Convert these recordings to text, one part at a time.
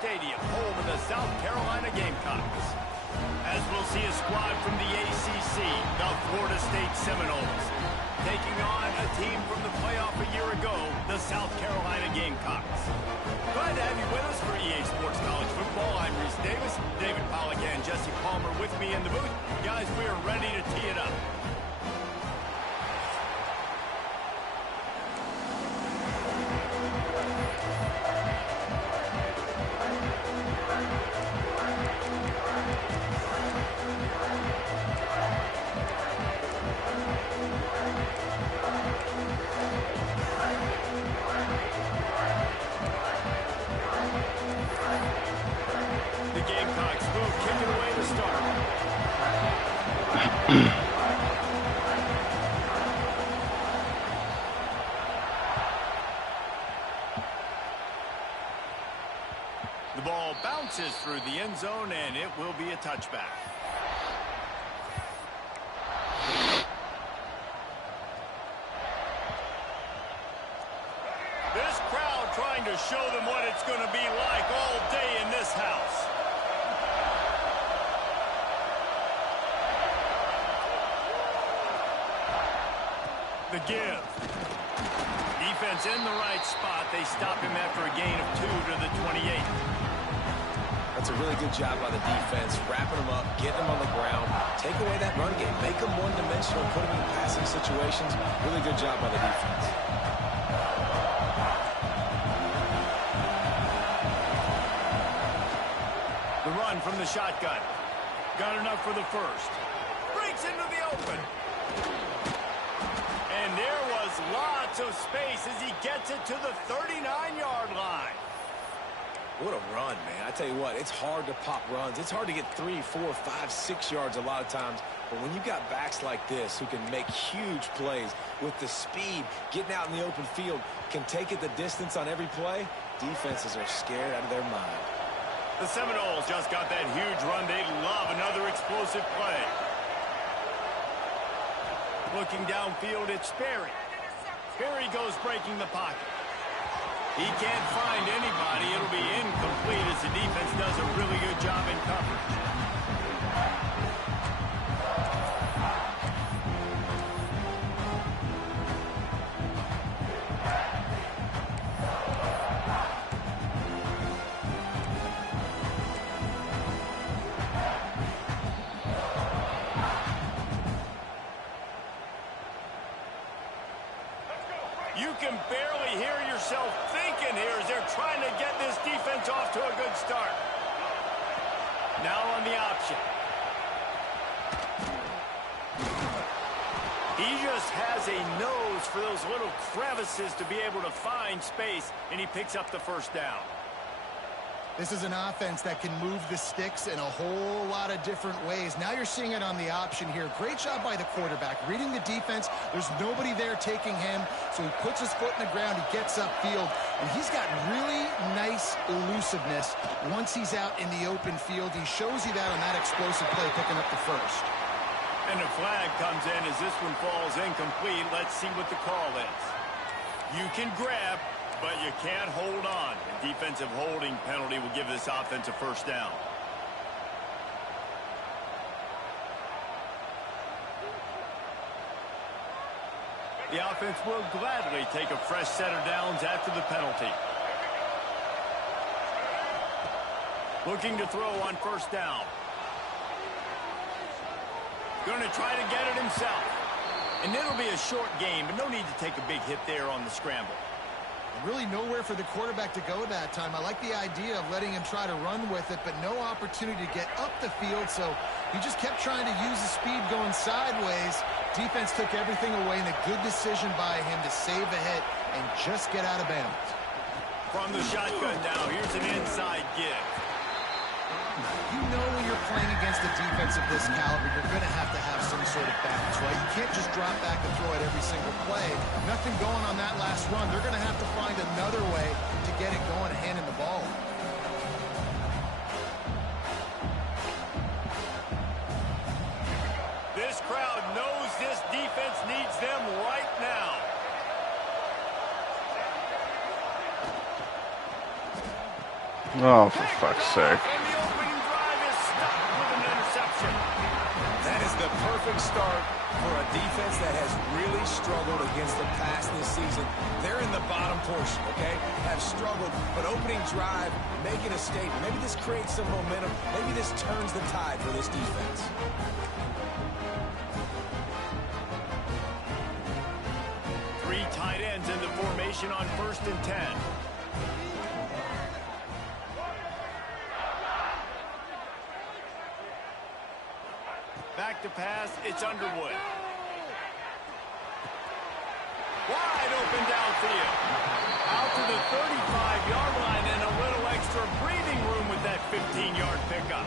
Stadium, home of the South Carolina Gamecocks. As we'll see a squad from the ACC, the Florida State Seminoles, taking on a team from the playoff a year ago, the South Carolina Gamecocks. Glad to have you with us for EA Sports College Football. I'm Reese Davis, David Pollack and Jesse Palmer with me in the booth. Guys, we are ready to tee it up. The ball bounces through the end zone, and it will be a touchback. This crowd trying to show them what it's going to be like all day in this house. The give. Defense in the right spot. They stop him after a gain of 2 to the 28. That's a really good job by the defense, wrapping them up, getting them on the ground, take away that run game, make them one-dimensional, put them in passing situations. Really good job by the defense. The run from the shotgun. Got enough for the first. Breaks into the open. And there was lots of space as he gets it to the 39-yard line. What a run, man. I tell you what, it's hard to pop runs. It's hard to get 3, 4, 5, 6 yards a lot of times. But when you've got backs like this who can make huge plays with the speed, getting out in the open field, can take it the distance on every play, defenses are scared out of their mind. The Seminoles just got that huge run. They love another explosive play. Looking downfield, it's Sperry. Sperry goes breaking the pocket. He can't find anybody. It'll be incomplete as the defense does a really good job in coverage. You can barely hear yourself thinking here as they're trying to get this defense off to a good start. Now on the option. He just has a nose for those little crevices to be able to find space, and he picks up the first down. This is an offense that can move the sticks in a whole lot of different ways. Now you're seeing it on the option here. Great job by the quarterback. Reading the defense, there's nobody there taking him, so he puts his foot in the ground, he gets upfield, and he's got really nice elusiveness once he's out in the open field. He shows you that on that explosive play, picking up the first. And a flag comes in as this one falls incomplete. Let's see what the call is. You can grab, but you can't hold on. A defensive holding penalty will give this offense a first down. The offense will gladly take a fresh set of downs after the penalty. Looking to throw on first down. Going to try to get it himself. And it'll be a short game, but no need to take a big hit there on the scramble. Really nowhere for the quarterback to go that time. I like the idea of letting him try to run with it, but no opportunity to get up the field, so he just kept trying to use the speed going sideways. Defense took everything away, and a good decision by him to save a hit and just get out of bounds. From the shotgun now, here's an inside give. You know when you're playing against a defense of this caliber, you're going to have some sort of balance, right? You can't just drop back and throw it every single play. Nothing going on that last run. They're going to have to find another way to get it going and handing the ball. This crowd knows this defense needs them right now. Oh, for fuck's sake. And the opening drive is stopped with an interception. That is the perfect start for a defense that has really struggled against the pass this season. They're in the bottom portion, okay? Have struggled, but opening drive, making a statement. Maybe this creates some momentum. Maybe this turns the tide for this defense. Three tight ends in the formation on 1st and 10. Back to pass, it's Underwood. Wide open downfield. Out to the 35-yard line and a little extra breathing room with that 15-yard pickup.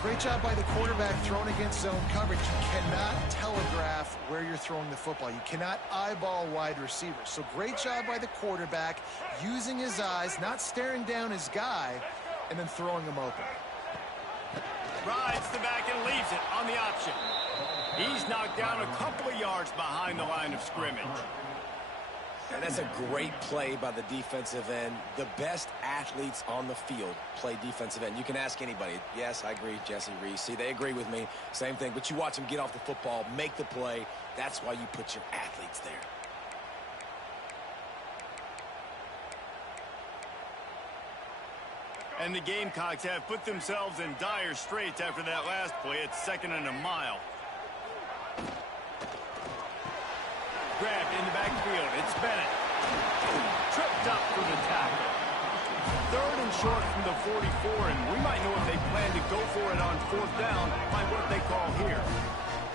Great job by the quarterback thrown against zone coverage. You cannot telegraph where you're throwing the football. You cannot eyeball wide receivers. So great job by the quarterback using his eyes, not staring down his guy, and then throwing him open. Rides the back and leaves it on the option. He's knocked down a couple of yards behind the line of scrimmage. And that's a great play by the defensive end. The best athletes on the field play defensive end. You can ask anybody. Yes, I agree, Jesse Reese. See, they agree with me. Same thing. But you watch them get off the football, make the play. That's why you put your athletes there. And the Gamecocks have put themselves in dire straits after that last play. It's 2nd and a mile. Grabbed in the backfield. It's Bennett. Tripped up for the tackle. 3rd and short from the 44, and we might know if they plan to go for it on 4th down by what they call here.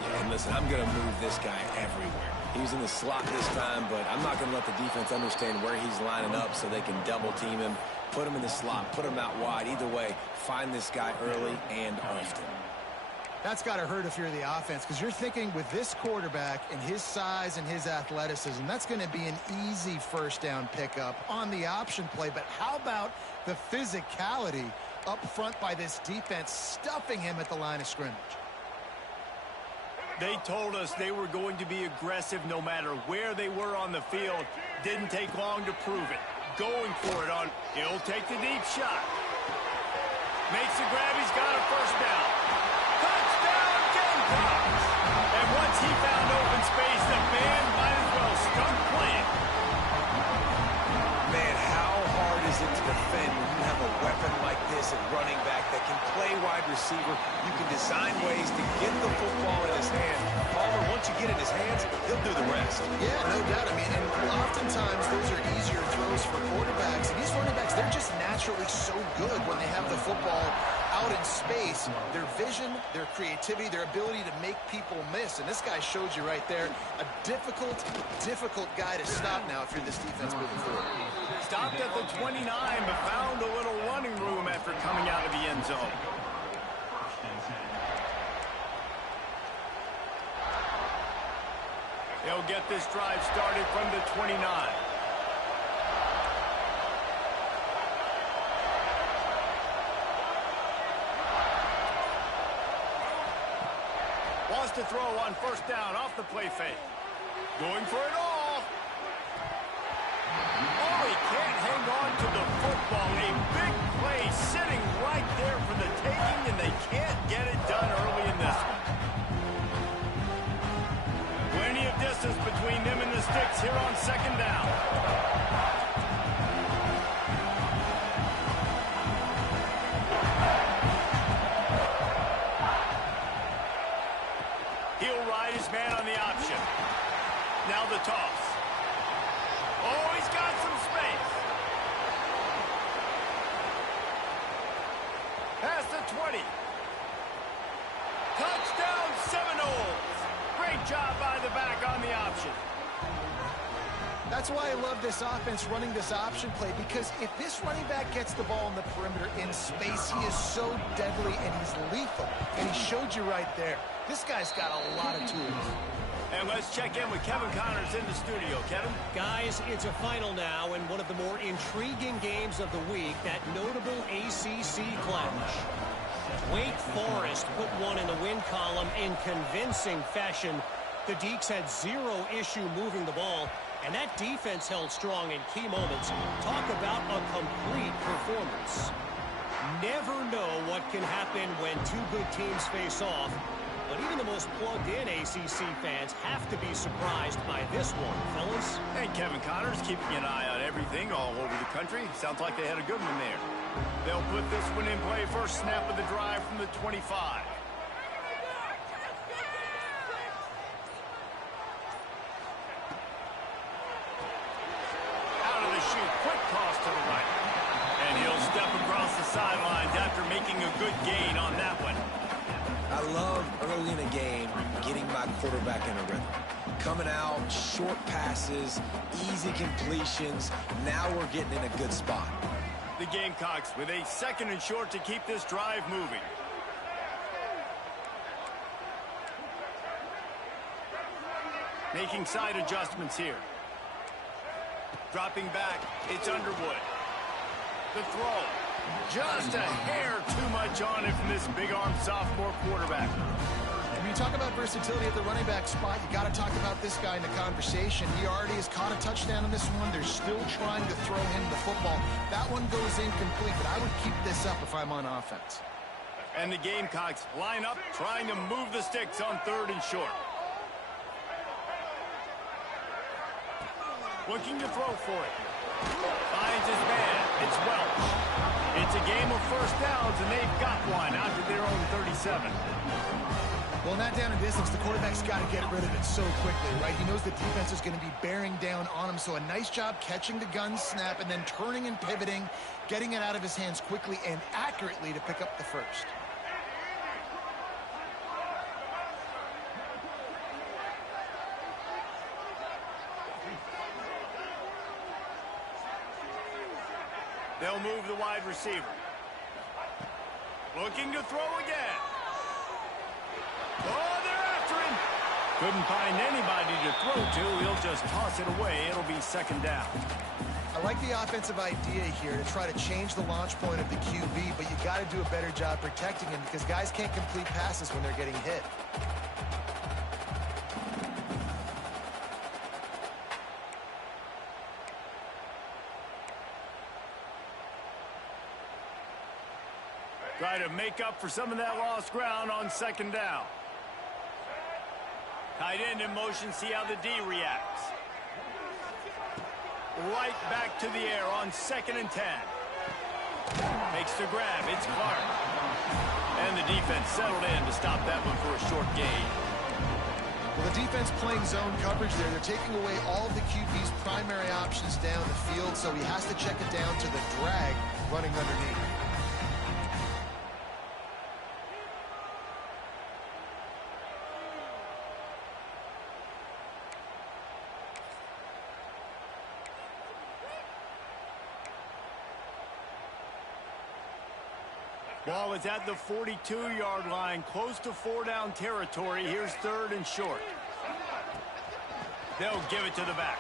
Yeah, and listen, I'm going to move this guy everywhere. He's in the slot this time, but I'm not going to let the defense understand where he's lining up so they can double team him, put him in the slot, put him out wide. Either way, find this guy early and often. That's got to hurt if you're the offense, because you're thinking with this quarterback and his size and his athleticism, that's going to be an easy 1st down pickup on the option play. But how about the physicality up front by this defense, stuffing him at the line of scrimmage? They told us they were going to be aggressive no matter where they were on the field. Didn't take long to prove it. Going for it on, he'll take the deep shot. Makes the grab, he's got a 1st down. Touchdown, Gamecocks! And once he found open space, the band might as well start playing. Man, how hard is it to defend when you have a weapon like this at running back that can play wide receiver? You can design ways to get the football in his hand. Palmer, once you get in his hands, he'll do the rest. Yeah, no doubt. I mean, and oftentimes those are easier throws for quarterbacks. And these running backs, they're just naturally so good when they have the football out in space. Their vision, their creativity, their ability to make people miss. And this guy showed you right there, a difficult guy to stop now if you're this defense moving forward. Stopped at the 29, but found a little running room after coming out of the end zone. They'll get this drive started from the 29. Wants to throw on 1st down off the play fake. Going for it all. Oh, he can't hang on to the football. A big play sitting right there for the taking, and they can't get it done early in this one. Plenty of distance between them and the sticks here on 2nd down. He'll ride his man on the option. Now the toss. Oh, he's got some space. Past the 20. Touchdown Seminoles. Great job by the back on the option. That's why I love this offense running this option play, because if this running back gets the ball in the perimeter in space, he is so deadly and he's lethal. And he showed you right there. This guy's got a lot of tools. And let's check in with Kevin Connors in the studio. Kevin? Guys, it's a final now in one of the more intriguing games of the week, that notable ACC clash. Wake Forest put one in the win column in convincing fashion. The Deacs had zero issue moving the ball. And that defense held strong in key moments. Talk about a complete performance. Never know what can happen when two good teams face off. But even the most plugged-in ACC fans have to be surprised by this one, fellas. And Kevin Connors keeping an eye on everything all over the country. Sounds like they had a good one there. They'll put this one in play. First snap of the drive from the 25. Out of the chute, quick toss to the right. And he'll step across the sidelines after making a good gain on that one. I love early in a game getting my quarterback in a rhythm. Coming out, short passes, easy completions. Now we're getting in a good spot. The Gamecocks with a 2nd and short to keep this drive moving. Making side adjustments here. Dropping back, it's Underwood. The throw. Just a hair too much on it from this big-armed sophomore quarterback. When you talk about versatility at the running back spot, you got to talk about this guy in the conversation. He already has caught a touchdown in this one. They're still trying to throw him the football. That one goes incomplete, but I would keep this up if I'm on offense. And the Gamecocks line up, trying to move the sticks on 3rd and short. Looking to throw for it. Finds his man. It's Welch. It's a game of first downs, and they've got one out to their own 37. Well, not down in distance. The quarterback's got to get rid of it so quickly, right? He knows the defense is going to be bearing down on him, so a nice job catching the gun snap and then turning and pivoting, getting it out of his hands quickly and accurately to pick up the first. They'll move the wide receiver. Looking to throw again. Oh, they're after him. Couldn't find anybody to throw to. He'll just toss it away. It'll be 2nd down. I like the offensive idea here to try to change the launch point of the QB, but you got to do a better job protecting him because guys can't complete passes when they're getting hit. Try to make up for some of that lost ground on 2nd down. Tight end in motion, see how the D reacts. Right back to the air on 2nd and 10. Makes the grab, it's Clark. And the defense settled in to stop that one for a short gain. Well, the defense playing zone coverage there. They're taking away all of the QB's primary options down the field, so he has to check it down to the drag running underneath. Ball is at the 42-yard line, close to 4-down territory. Here's 3rd and short. They'll give it to the back.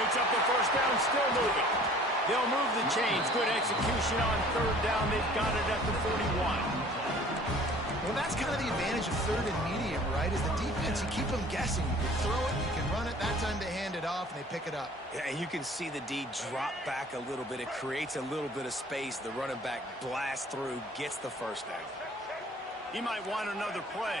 Picks up the first down, still moving. They'll move the chains. Good execution on 3rd down. They've got it at the 41. Well, that's kind of the advantage of 3rd and medium, right? Is the defense, you keep them guessing. You can throw it, you can run it. That time they hand it off, and they pick it up. Yeah, and you can see the D drop back a little bit. It creates a little bit of space. The running back blasts through, gets the first down. He might want another play.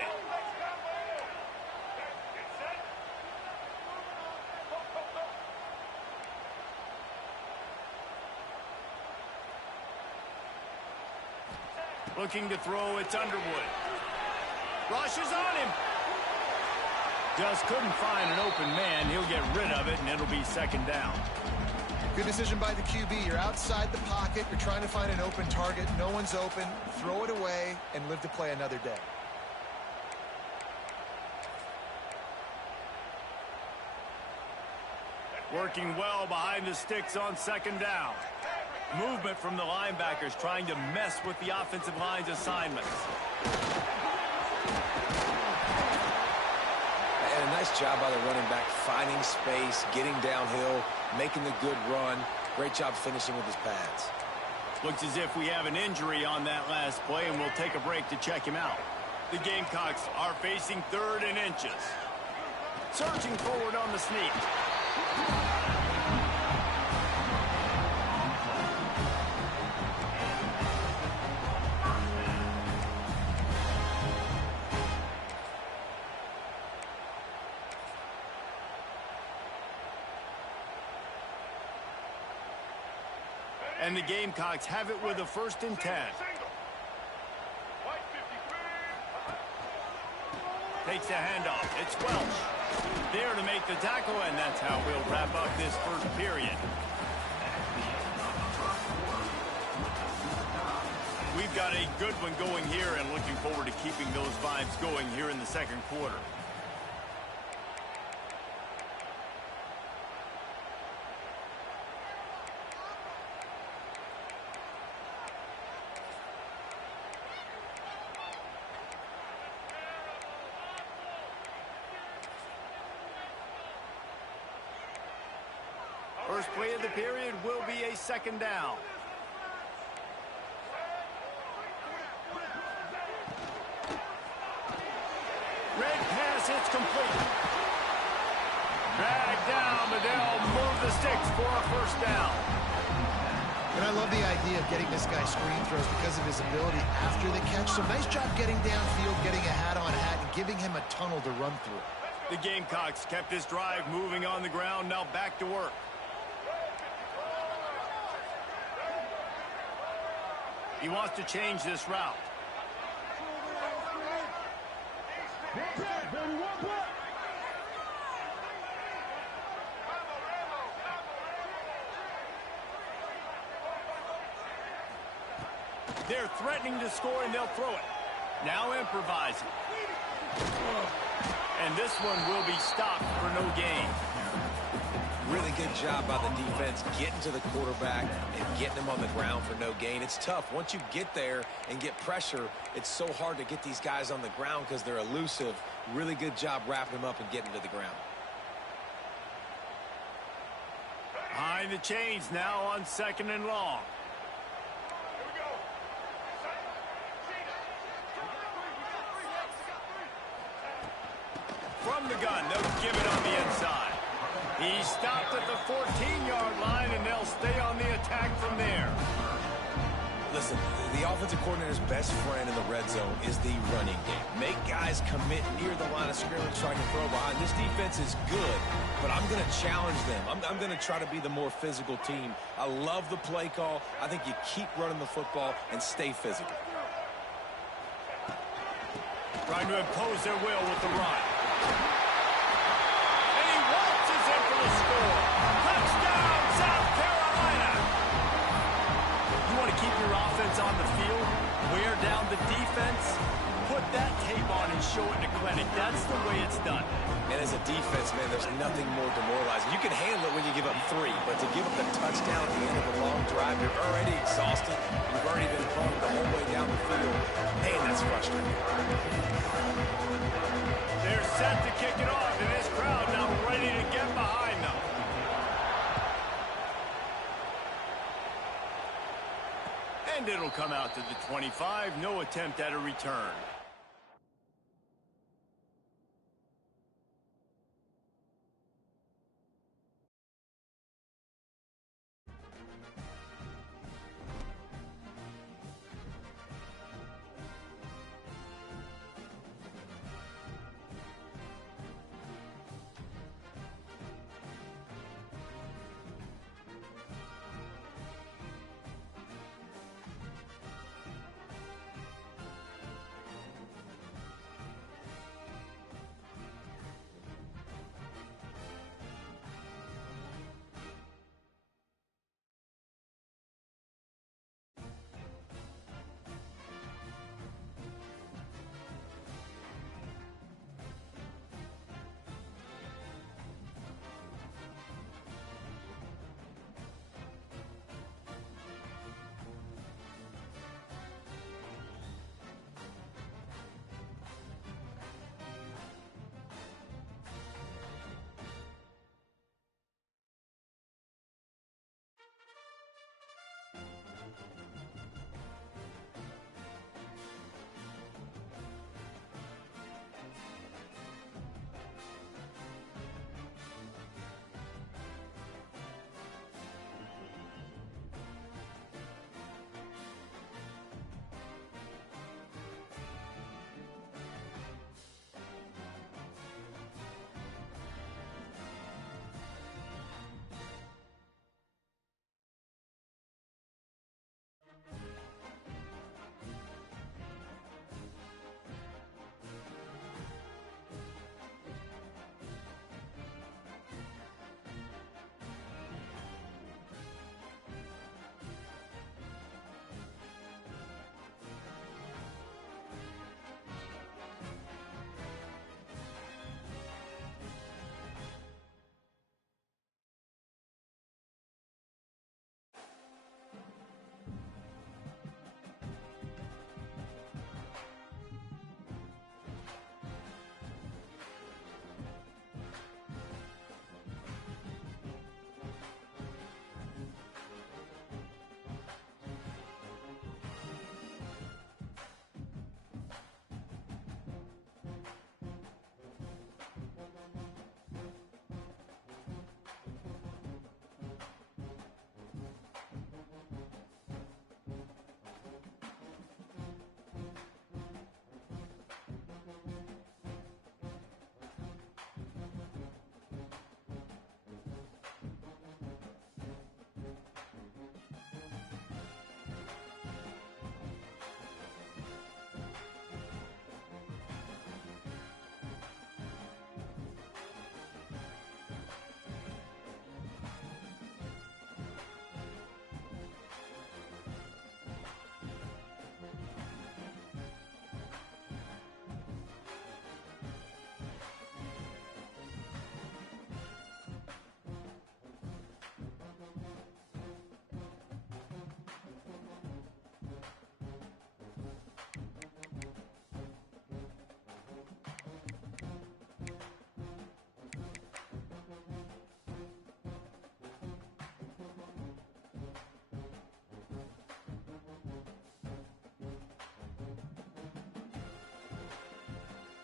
Looking to throw, it's Underwood. Rushes on him. Just couldn't find an open man. He'll get rid of it, and it'll be 2nd down. Good decision by the QB. You're outside the pocket. You're trying to find an open target. No one's open. Throw it away and live to play another day. Working well behind the sticks on 2nd down. Movement from the linebackers trying to mess with the offensive line's assignments. And a nice job by the running back, finding space, getting downhill, making the good run. Great job finishing with his pads. Looks as if we have an injury on that last play, and we'll take a break to check him out. The Gamecocks are facing 3rd and inches. Surging forward on the sneak. And the Gamecocks have it with a 1st and 10. Takes the handoff. It's Welsh. There to make the tackle, and that's how we'll wrap up this first period. We've got a good one going here and looking forward to keeping those vibes going here in the second quarter. First play of the period will be a 2nd down. Red pass, it's complete. Dragged down, but they'll move the sticks for a 1st down. And I love the idea of getting this guy screen throws because of his ability after the catch. So nice job getting downfield, getting a hat-on-hat, and giving him a tunnel to run through. The Gamecocks kept this drive moving on the ground, now back to work. He wants to change this route. They're threatening to score, and they'll throw it. Now improvising. And this one will be stopped for no gain. Really good job by the defense getting to the quarterback and getting him on the ground for no gain. It's tough. Once you get there and get pressure, it's so hard to get these guys on the ground because they're elusive. Really good job wrapping them up and getting to the ground. Behind the chains now on 2nd and long. From the gun, they'll give it on the inside. He stopped at the 14-yard line, and they'll stay on the attack from there. Listen, the offensive coordinator's best friend in the red zone is the running game. Make guys commit near the line of scrimmage so I can throw behind. This defense is good, but I'm going to challenge them. I'm going to try to be the more physical team. I love the play call. I think you keep running the football and stay physical. Trying to impose their will with the run. And he waltzes in for the score. Touchdown, South Carolina! You want to keep your offense on the field, wear down the defense, put that tape on and show it in a clinic. That's the way it's done. And as a defense, man, there's nothing more demoralizing. You can handle it when you give up 3, but to give up the touchdown at the end of a long drive, you're already exhausted. You've already been bumped the whole way down the field. Man, that's frustrating. They're set to kick it off, and this crowd now ready to get behind them. And it'll come out to the 25. No attempt at a return.